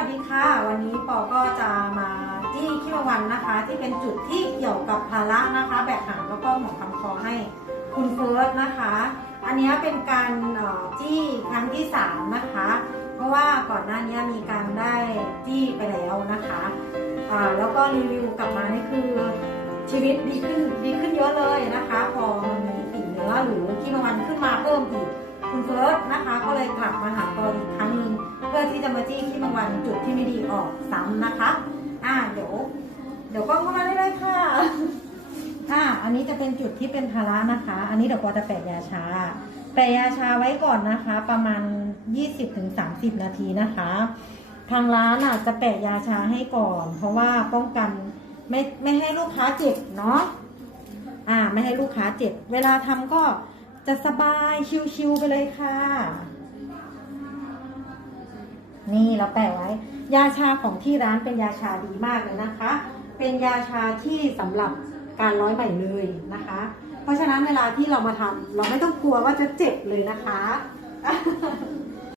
วัสดีค่ะ วันนี้ปอก็จะมาที่ขี้มะวันนะคะ ที่เป็นจุดที่เกี่ยวกับภาระนะคะ แบกหางแล้วก็หมอคำคอให้คุณเฟิร์สนะคะ อันนี้เป็นการเอ่ครั้งที่3นะคะ เพราะว่าก่อนหน้านี้มีการได้จี้ไปแล้วนะคะแล้วก็รีวิวกลับมานี่คือชีวิตดีขึ้นดีขึ้นเยอะเลยนะคะ พอมันมีฝีเนื้อหรือขี้มะวันขึ้นมาเพิ่มอีกคุณเฟิร์สนะคะ ก็เลยกลับมาหา ที่จะมาจี้ขี้แมงวันจุดที่ไม่ดีออกซ้ำนะคะ อ่าเดี๋ยวเดี๋ยวก็เข้ามาได้เลยค่ะ อ่า อันนี้จะเป็นจุดที่เป็นภาระนะคะ อันนี้เดี๋ยวปอจะแปะยาชา แปะยาชาไว้ก่อนนะคะ ประมาณ 20-30 นาทีนะคะ ทางร้านอะจะแปะยาชาให้ก่อน เพราะว่าป้องกันไม่ไม่ให้ลูกค้าเจ็บเนาะ อ่า ไม่ให้ลูกค้าเจ็บ เวลาทำก็จะสบายชิวๆไปเลยค่ะ นี่เราแปะไว้ ยาชาของที่ร้านเป็นยาชาดีมากเลยนะคะ เป็นยาชาที่สำหรับการร้อยใหม่เลยนะคะ เพราะฉะนั้นเวลาที่เรามาทำเราไม่ต้องกลัวว่าจะเจ็บเลยนะคะ